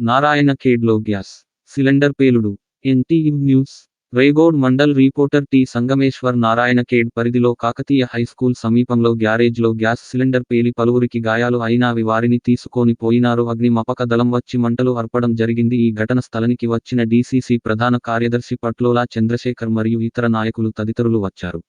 నారాయణఖేడ్లో gas cylinder పేలుడు. NTV news. Regode mandal reporter T Sangameshwar. Narayankhed పరిధిలో Kakatiya high school సమీపంలో గ్యారేజ్లో గ్యాస్ సిలిండర్ పేలి పలువురికి గాయాలు అయినావి. వారిని తీసుకొని పోయినారు. అగ్నిమాపక దళం వచ్చి మంటలు అర్పడం జరిగింది. ఈ ఘటన స్థలానికి వచ్చిన డీసీసీ ప్రధాన కార్యదర్శి పట్లోలా చంద్రశేఖర్ మరియు ఇతర నాయకులు తదితరులు వచ్చారు.